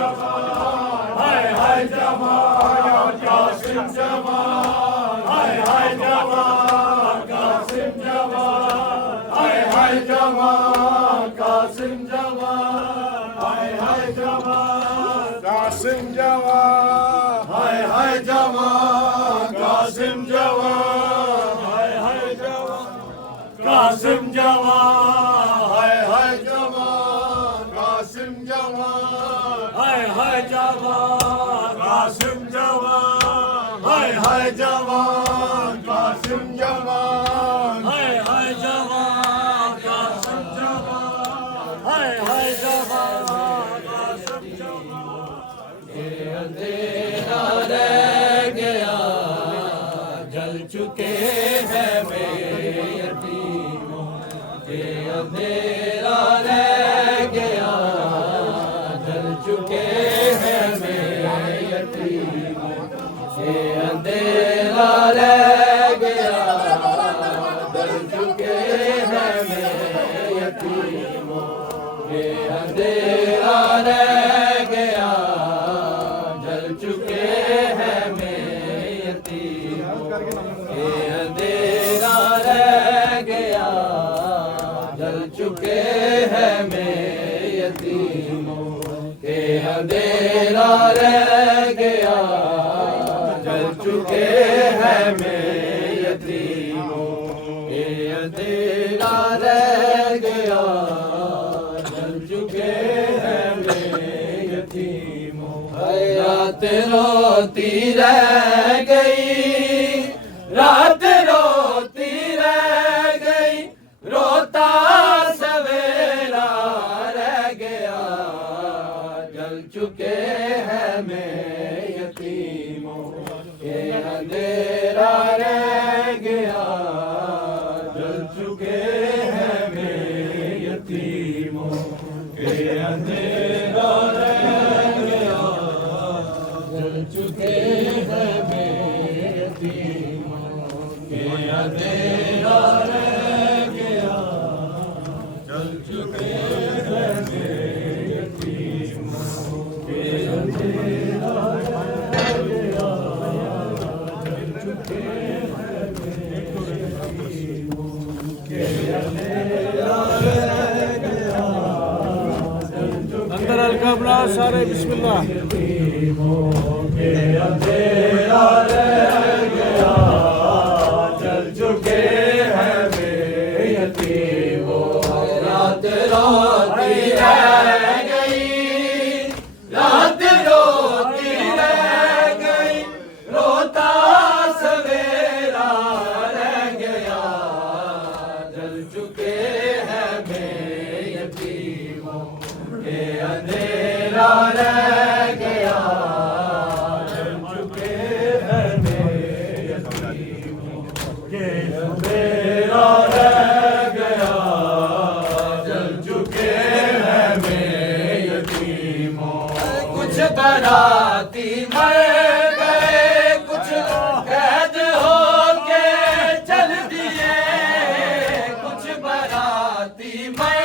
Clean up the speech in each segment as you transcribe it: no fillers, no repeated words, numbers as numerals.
जवान, हाय हाय जवान कासिम जवान, हाय हाय जवान कासिम जवान, हाय हाय जवान कासिम जवान, हाय हाय जवान कासिम जवान, हाय हाय जवान कासिम जवान, हाय हाय जवान कासिम जवान, हाय हाय जवान कासिम जवान, हाय हाय जवान कासिम जवान, हाय हाय जवान कासिम जवान, हाय हाय जवान कासिम जवान, हाय हाय जवान कासिम जवान। ये अंधेरा रह गया, जल चुके हैं मेरे यतीमों, ये अंधेरा रह गया, जल चुके हैं मेरे यतीमों, ये अंधेरा रह गया, जल चुके हैं मेरे यतीमों, ये अंधेरा रह गया, जल चुके हैं मेरे यतीमों, ये अंधेरा रह गया, जल चुके हैं मेरे यतीमों, ये अंधेरा रह गया, जल चुके हैं मेरे यतीमों, ये अंधेरा रह गया, जल चुके हैं मेरे यतीमों। रात रोती रह गई, रात रोती रह गई, रोता सवेरा रह गया, जल चुके हैं मेरे यतीमों, ये अंधेरा रह गया, जल चुके हैं मेरे यतीमों, ये अंधेरा रह गया, जल चुके हैं मेरे यतीमों, ये अंधेरा रह गया, जल चुके हैं मेरे यतीमों, ये अंधेरा रह गया, जल चुके हैं मेरे यतीमों, ये अंधेरा रह गया, जल चुके अंदर हल्का बना सारे बिस्मिल्लाह। के अंधेरा रह गया, जल चुके हैं मेरे यतीमों। रात रोती रह गई, रात रोती रह गई, रोता सवेरा रह गया, जल चुके हैं मेरे यतीमों, ये अंधेरा रह गया, जल चुके हैं मेरे यतीमों, ये अंधेरा रह गया, जल चुके हैं मेरे यतीमों। कुछ बाराती मर गए, कुछ कैद होके चल दिए, कुछ बाराती मर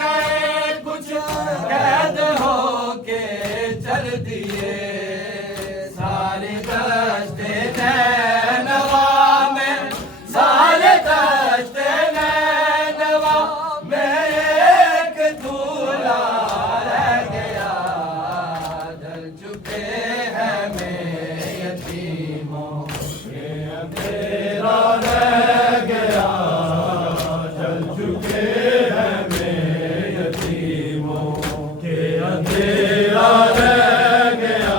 गए, कुछ कैद होके चल दिए, सारे दश्ते नैनवा में, सारे दश्ते नैनवा में एक दूल्हा रह गया, जल चुके हैं मेरे यतीमों, ये अंधेरा रह गया, जल चुके हैं मेरे यतीमों, ये अंधेरा रह गया,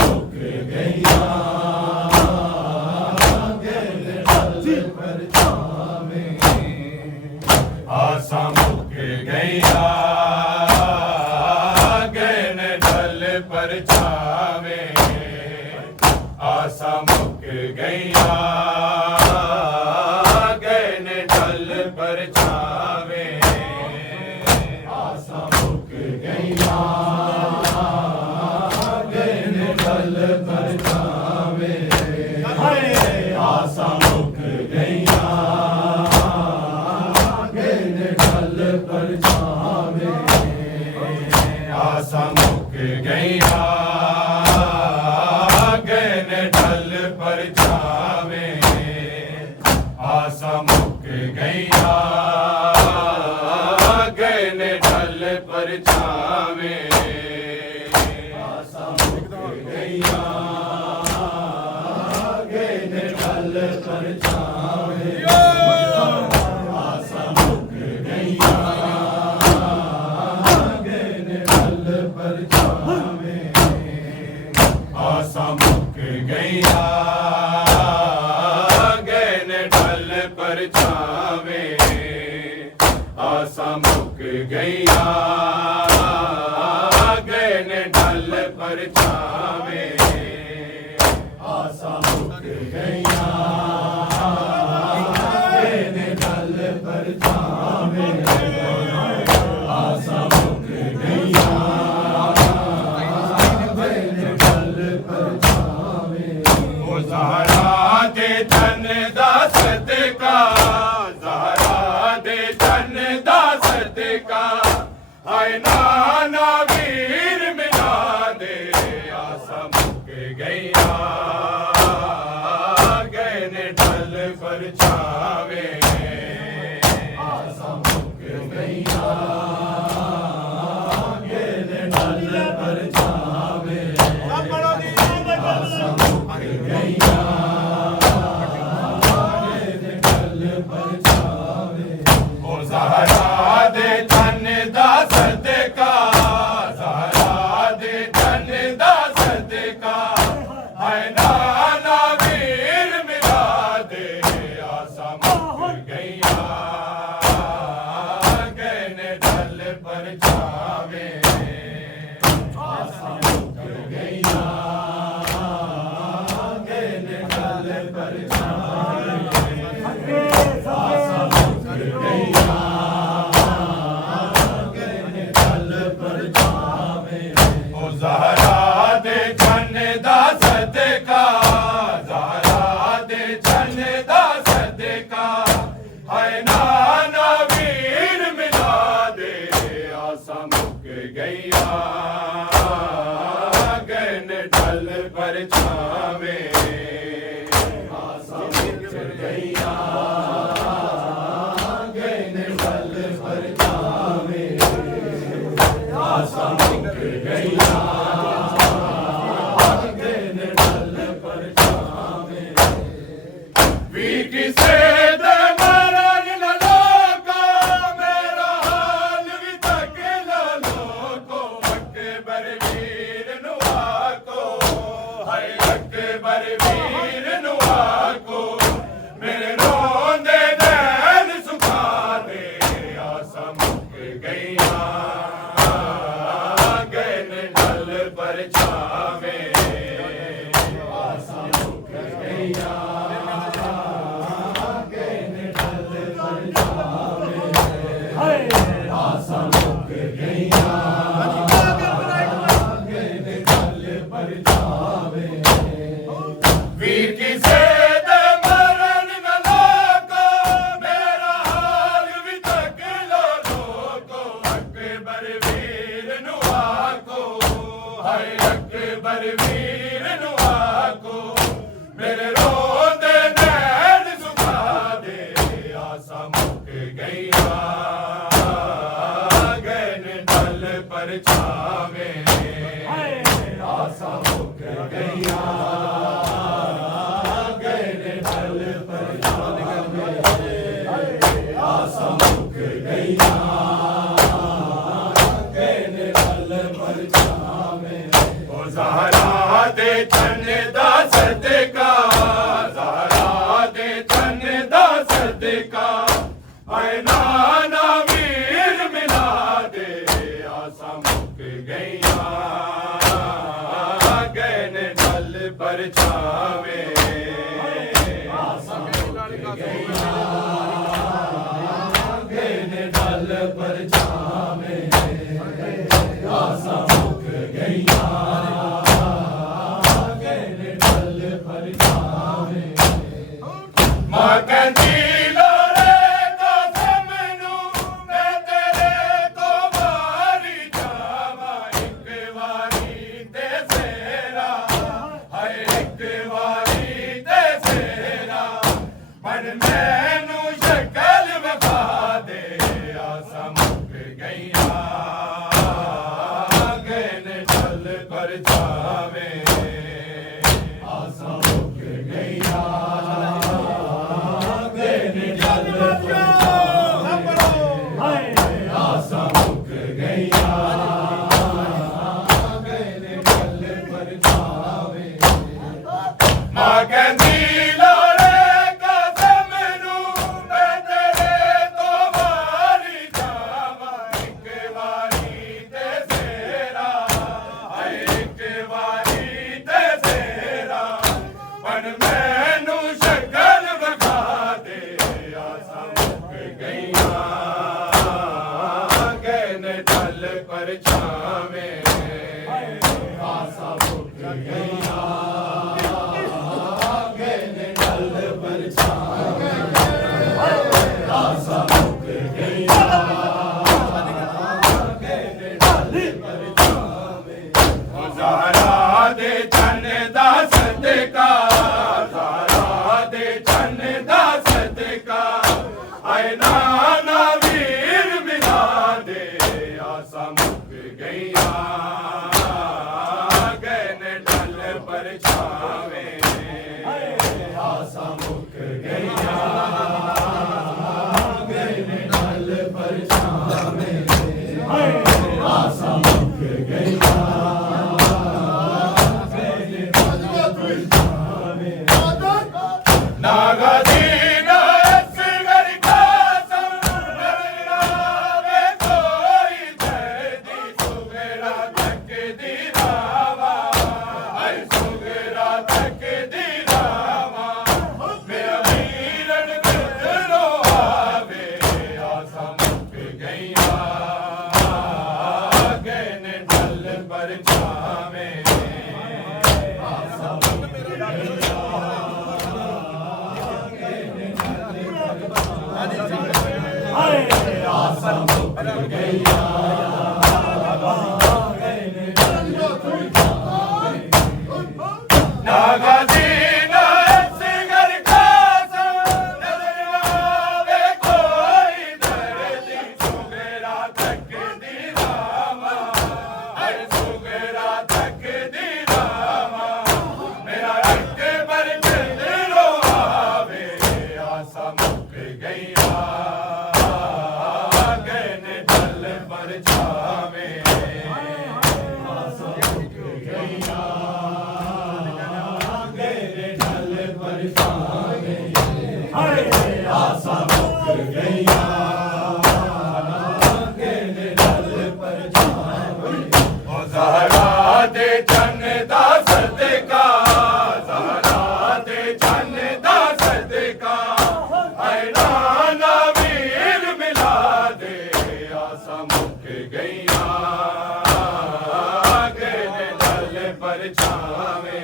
परछावे आसा मुक गईया गए ने ढल परछावे आसा मुक गईया गए ने ढल परछावे आसा मुक गईया गए ने ढल परछावे आसा मुक गईया गए ने ढल परछावे आसा मुक गईया गए ने ढल परछावे आसा मुक गईया गए ने ढल परछावे आसा मुक गईया गए ने ढल परछावे आसा मुक गईया गए ने ढल परछावे आसा मुक गईया गए ने ढल परछावे आसा मुक गईया गए ने ढल परछावे आसा मुक गईया गए ने ढल परछावे ओ ज़हरा दे तन दा सदका ज़हरा दे तन दा सदका हाय नाना वीर मिला दे आसा मुक गईया गए ने ढल परछावे आसा मुक गईया गए ने ढल परछावे आसा मुक गईया गए ने ढल परछावे ओ ज़हरा दे तन दा सदका ज़हरा दे तन दा सदका हाय नाना वीर मिला दे आसा मुक गईया गए ने ढल परछावे आसा मुक गईया गए ने ढल परछावे आसा मुक गईया गए ने ढल परछावे ओ ज़हरा दे तन दा सदका ज़हरा दे तन दा सदका हाय नाना वीर मिला दे आसा मुक गईया गए ने ढल परछावे आसा मुक गईया गए ने ढल परछावे आसा मुक गईया गए ने ढल परछावे वीर किसे दे मरण न लोका मेरा हाल भी तक ला लोको अकबर वीर नुआ को हाय अकबर वीर नुआ को मेरे रोंदे नैन सुखा दे आसा मुक गईया गए ने ढल परछावे आसा मुक गईया गए ने ढल परछावे आसा मुक गईया गए ने ढल परछावे वीर किसे दे मरण न लोको मेरा हाल भी तक लो लोको अकबर वीर नुआ को हाय अकबर वीर नुआ को मेरे रोंदे नैन सुखा दे आसा मुक गईया गए ने ढल परछावे आसा मुक गईया गए ने ढल परछावे आसा मुक गईया गए ने ढल परछावे ओ ज़हरा दे तन दा सदका ज़हरा दे तन दा सदका हाय नाना वीर मिला दे आसा मुक गईया परछावे आसा मुक गईया गए जल परछावे आसा मुक गईया गए जल परछावे मां कहंदी लोरे कसम नू मैं तेरे तो वारी जावा एक वारी ते तेरा एक वारी ते तेरा पण मैनू शक्ल विखा दे आसा मुक गईया गए ने जल परछावे आसा मुक गईया ज़हरा दे चन दा सदका ज़हरा दे चन दा सदका आए नाना वीर मिला दे आसा मुक गईया गए ने ढल परछावे आसा मुक गईया गए ने ढल परछावे आसा मुक गईया नागदीना असगर कासम नरनावे कोई दर्दी सुगरा तक दी रावा हर सुगरा तक दी रावा मेरा वीरन गुजरो आवे आसा मुक गईया गए ने ढल परछावे आसा मुक गईया आसा मुक गईया नागदीना असगर कासम नरनावे कोई दर्दी सुगरा तक दी रावा हर सुगरा तक दी रावा मेरा अकबर चंद्रो आवे आसा मुक गईया गए ने ढल परछावे आसा मुक गईया गए ने ढल परछावे आसा मुक गईया गए ने ढल परछावे ओ ज़हरा दे चन दा सदका ज़हरा दे चन दा सदका आए नाना वीर मिला दे आसा मुक गईया गए ने ढल परछावे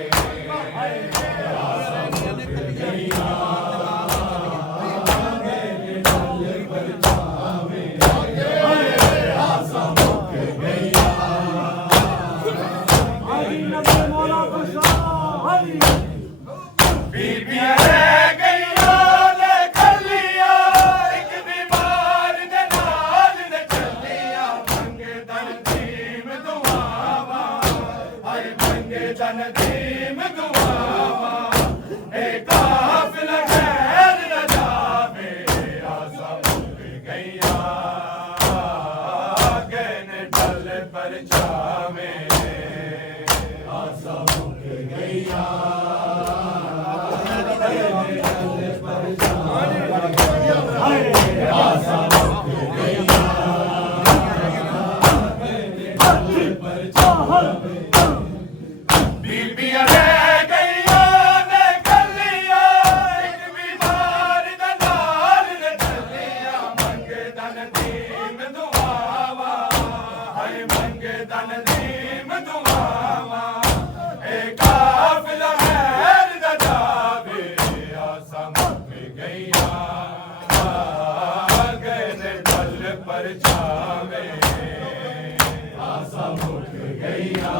आसा मुक गईया गए ने ढल परछावे आसा मुक गईया बीबियां रह गईयां ने खलिया एक बीमार दे नाल ने चलिया मंगे दन दीम दुआवा हाय मंगे दन दीम दुआवा ए काफिला खैर न जावे आसा मुक गईया गए ने ढल परछावे आसा मुक गईया आसा मुक गईया बीबियां रह गईयां ने खलिया एक बीमार दे नाल ने चलिया मंगे दन दीम दुआवा हाय मंगे दन दीम दुआवा ए काफिला खैर दा जावे आसा मुक गईया गए ने ढल परछावे आसा मुक गईया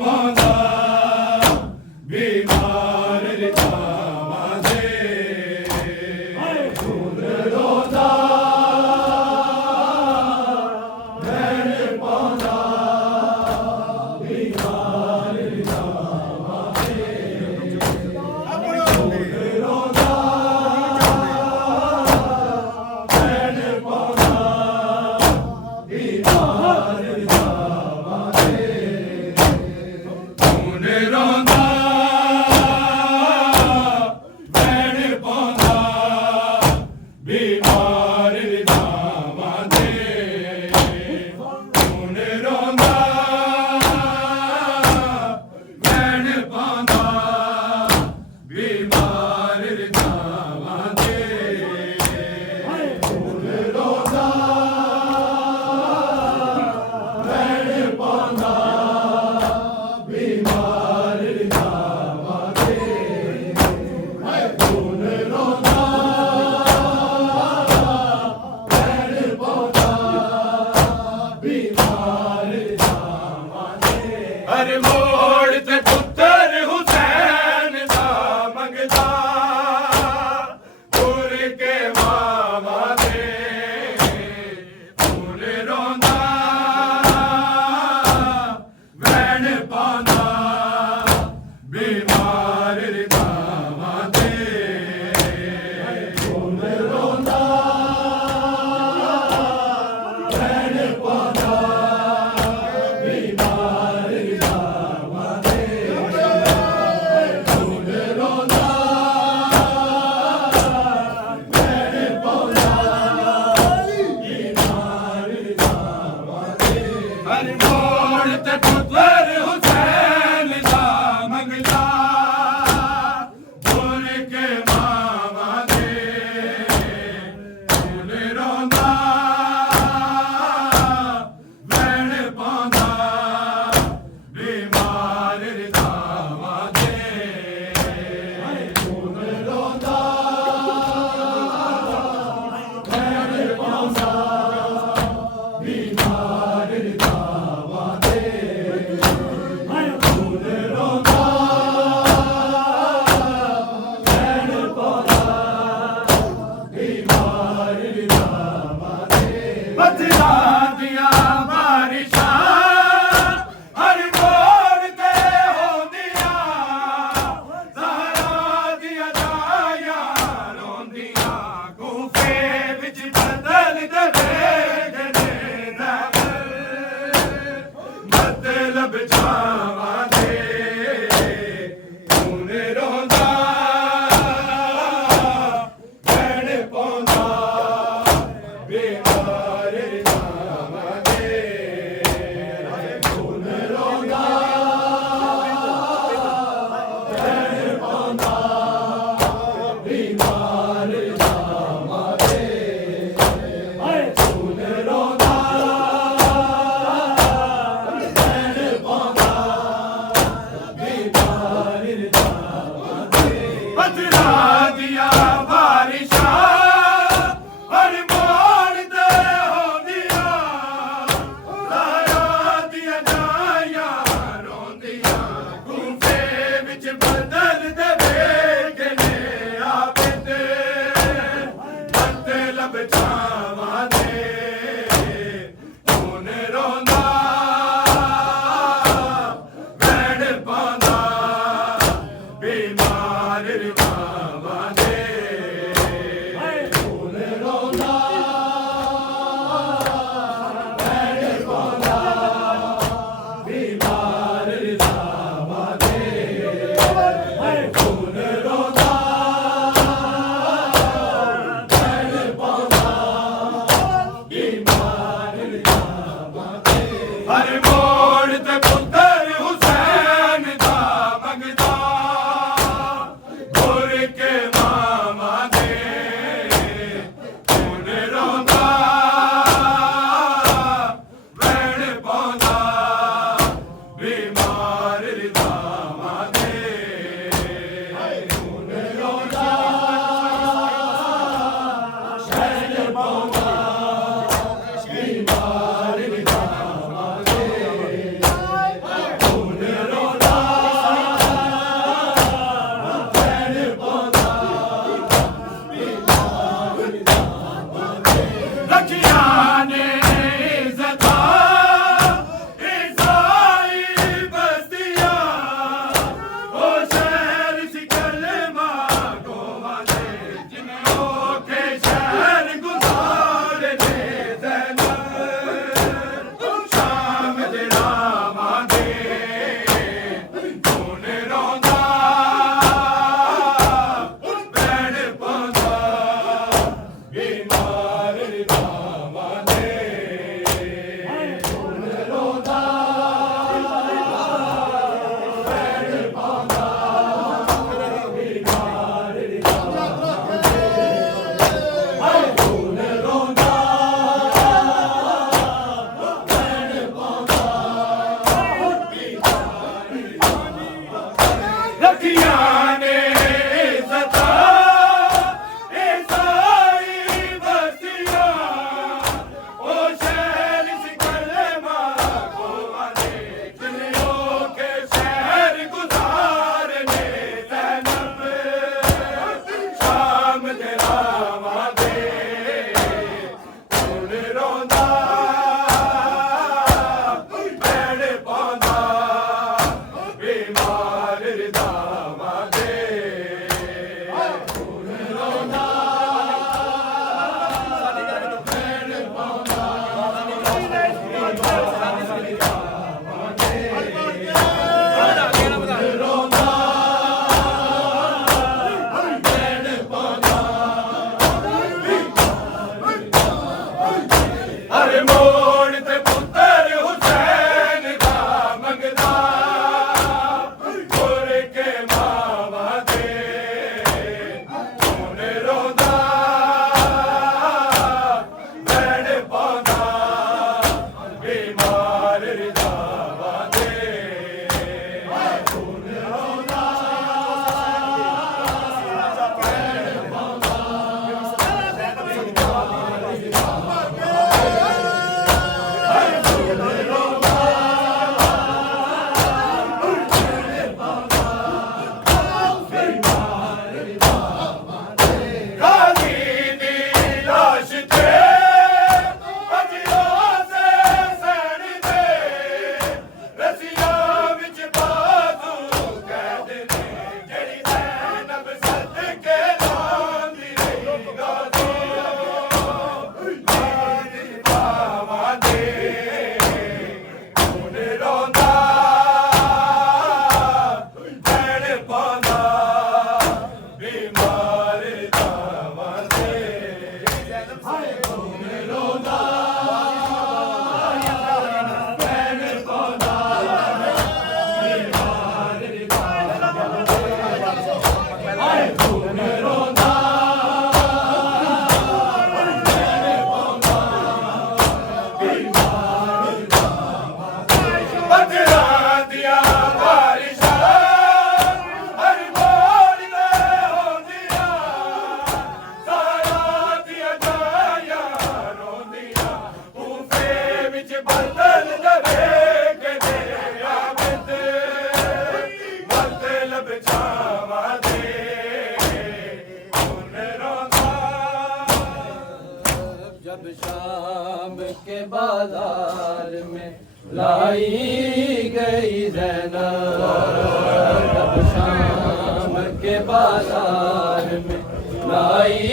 पांदा बीमार रितावां दे खून रोंदा वैण पांदा बीमार रितावां दे खून रोंदा वैण पांदा बीमार रितावां दे खून रोंदा वैण पांदा बीमार रितावां दे खून रोंदा वैण पांदा बीमार रितावां दे खून रोंदा वैण पांदा बीमार रितावां दे खून रोंदा वैण पांदा बीमार रितावां दे हर मोड़ ते पुत्तर हुसैन दा मंगदा पुर के मावा दे खून रोंदा वैण पांदा बीमार रितावां दे खून रोंदा वैण पांदा बीमार रितावां दे खून रोंदा वैण पांदा बीमार रितावां दे हर मोड़ ते पुत्तर हुसैन दा मंगदा पुर के मावा दे खून रोंदा वैण पांदा बीमार रितावां दे खून रोंदा वैण पांदा बीमार रितावां दे खून रोंदा वैण पांदा बीमार रितावां दे बदला दियां बारिशां हर मोड़ ते होंदियां ज़हरा दियां जायां रोंदियां कूफे विच बदल दे मतलब जावां दे शाम के बाजार में लाई गई ज़ैनब, जब शाम के बाजार में लाई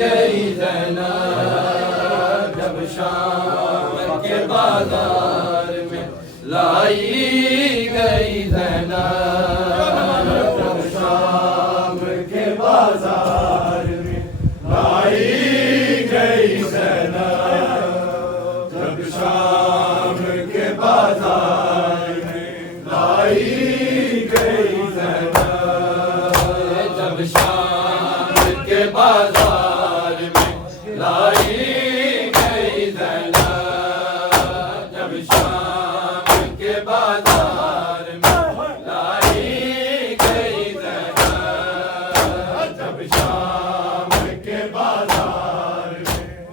गई ज़ैनब, जब शाम के बाजार में लाई गई ज़ैनब, जब शाम के बाजार में लाई गई ज़ैनब, जब शाम के बाजार में लाई गई ज़ैनब, जब शाम के बाजार में लाई गई ज़ैनब, जब शाम के बाजार में लाई गई ज़ैनब, जब शाम के बाजार में लाई गई ज़ैनब, जब शाम के बाजार में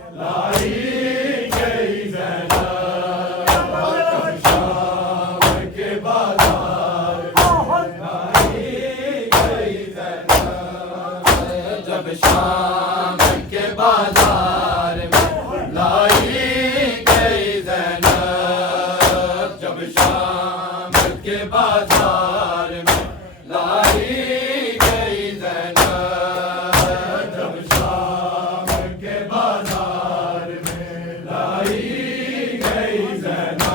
लाई गई ज़ैनब, जब शाम के बाजार में लाई गई ज़ैनब, जब शाम के बाजार में लाई गई ज़ैनब, जब शाम के बाजार में लाई गई ज़ैनब, जब शाम के बाजार में लाई गई ज़ैनब,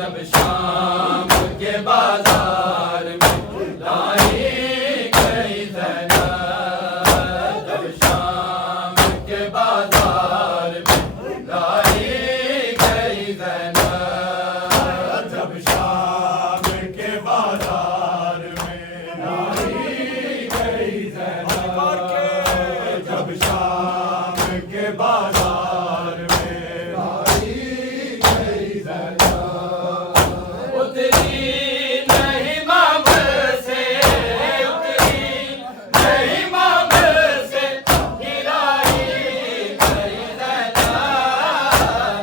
जब शाम के बाजार में लाई गई ज़ैनब, जब शाम के बाजार में लाई गई ज़ैनब, जब शाम के बाजार में लाई गई ज़ैनब, जब शाम के बाजार में लाई गई ज़ैनब, उतरी नहीं मामर से, उतरी नहीं मामर से, गिराई गई ज़ैनब,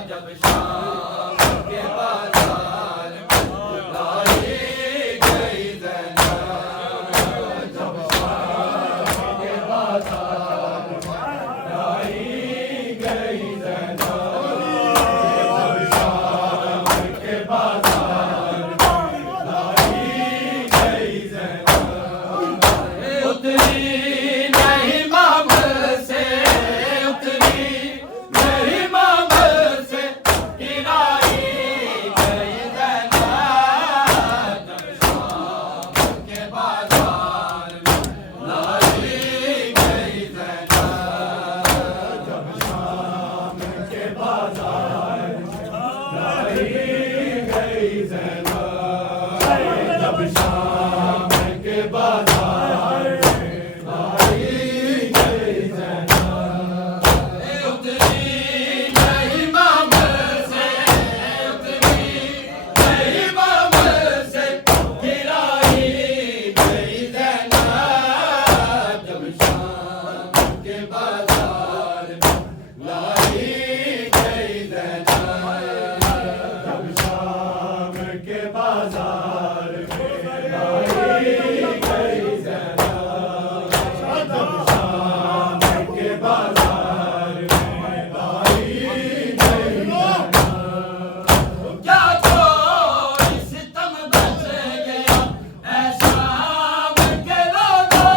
जब शाम के बाजार में लाई गई ज़ैनब, जब शाम के बाजार में लाई गई ज़ैनब, जब शाम के बाजार में लाई गई ज़ैनब, उतरी नहीं मामर से, उतरी नहीं मामर से, गिराई गई ज़ैनब, जब शाम के बाजार में लाई गई ज़ैनब, जब शाम के बाजार में लाई गई ज़ैनब, जब शाम के बाजार में लाई गई ज़ैनब, उतरी नहीं मामर से, उतरी नहीं मामर से, गिराई गई ज़ैनब, जब शाम के बाजार में लाई गई ज़ैनब, जब शाम के बाजार में लाई गई ज़ैनब, जब शाम के बाजार में लाई गई ज़ैनब, क्या कोई सितम बच गया ऐसा के लोगों,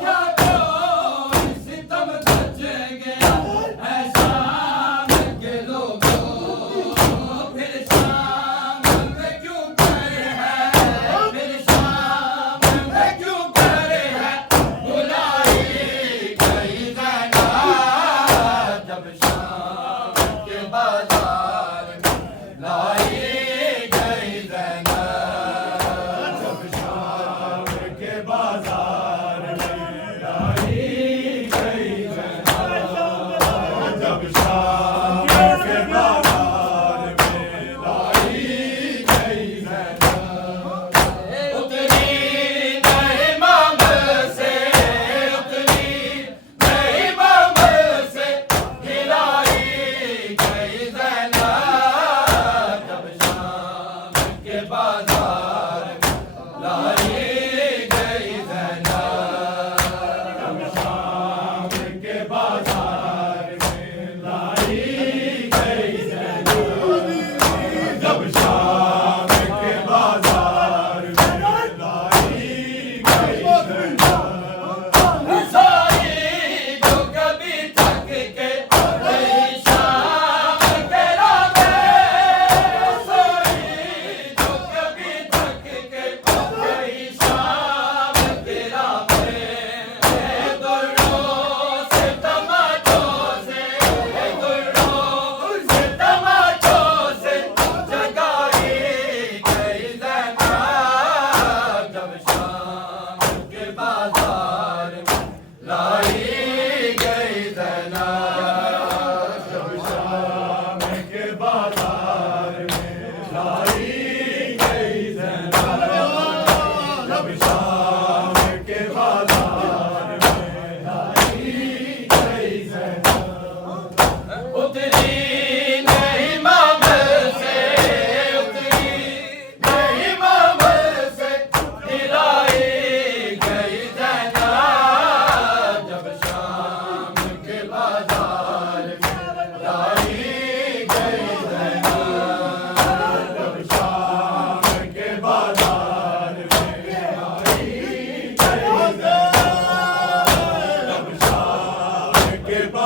क्या कोई सितम बच गया ऐसा के लोगों, फिर शाम में क्यों करे है, फिर शाम में क्यों करे है, बुलाई गई ज़ैनब, जब शाम के बाजार में लाई गई ज़ैनब, जब शाम के बाजार में लाई गई ज़ैनब,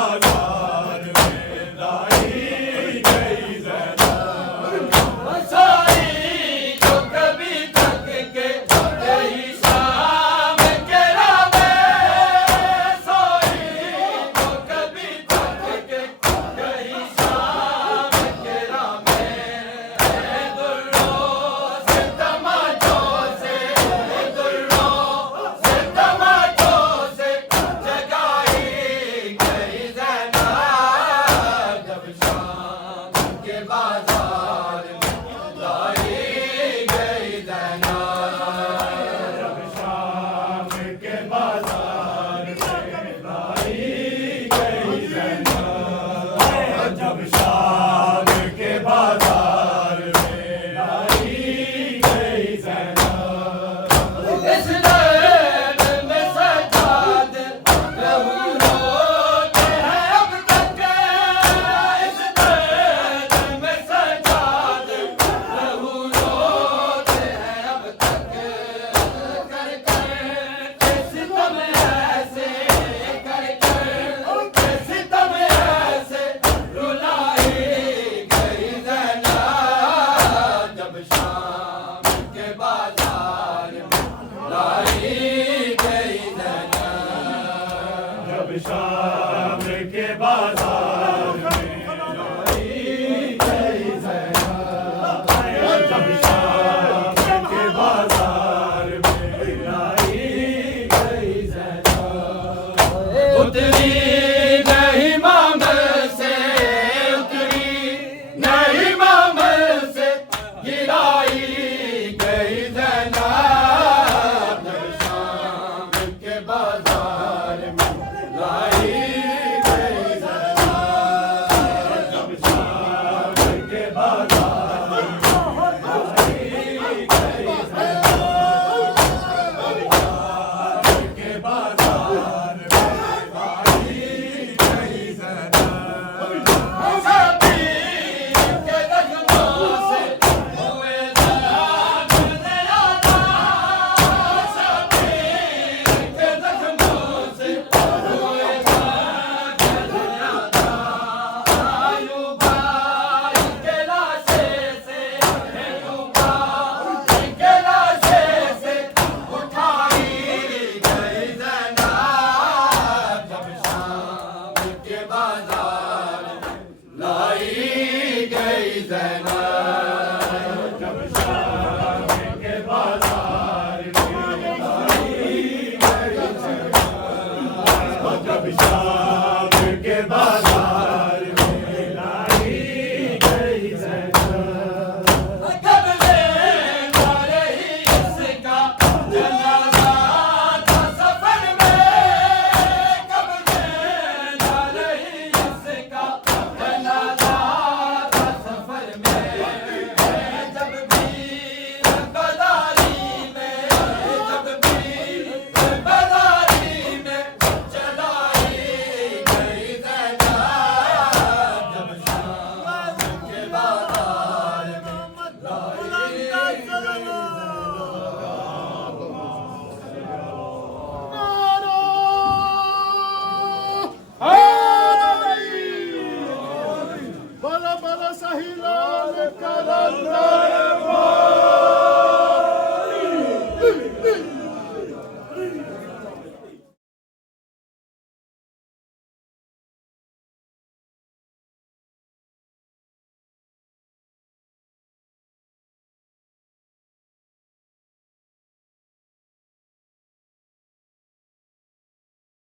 बाजार